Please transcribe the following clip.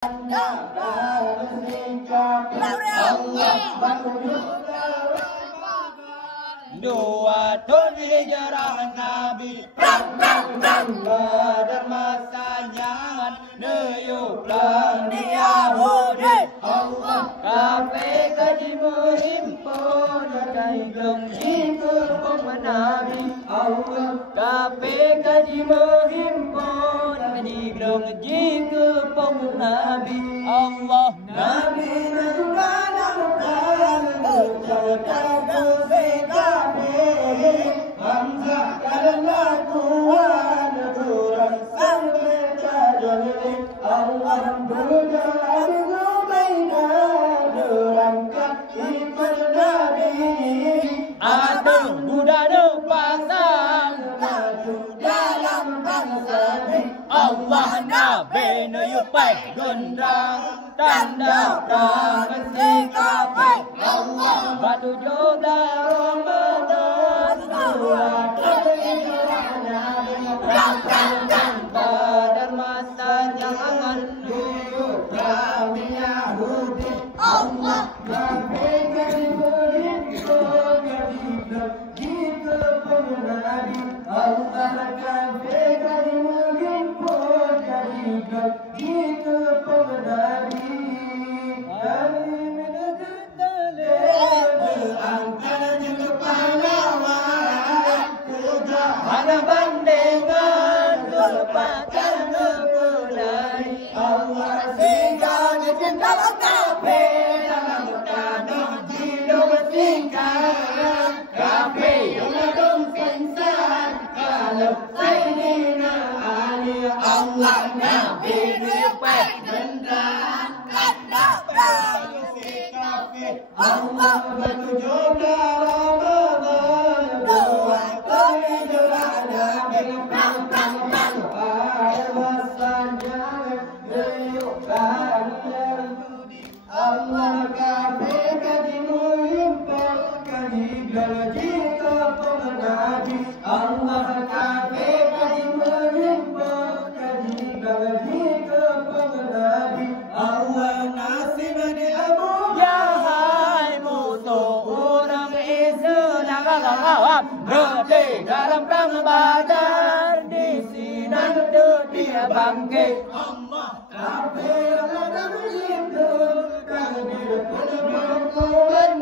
Dua tahun hijrah Nabi Badar masanya nuyuk lang di Yahudi Kafe kaji menghimpun Kai geng ikut Nabi Kafe kaji menghimpun Kaji geng ikut Nabi Allah Nabi Allah Nabi nuyupai gondrang tanda kasih Allah batu jodoh Ramadan dua Badar masa jangan nuyuk kami Yahudi Allah Nabi Allah Allah bertujuh Ramadan dua tahun hijrah Nabi Badar masanya nuyukkan Yahudi Allah kafir kaji muhimpun kaji gaji tepung Nabi Allah kafir kaji muhimpun kaji gaji tepung Nabi Allah nasib di Abu berhenti dalam perang Badar di sinar dia bangkit Allah kafir dalam hidup dan di depan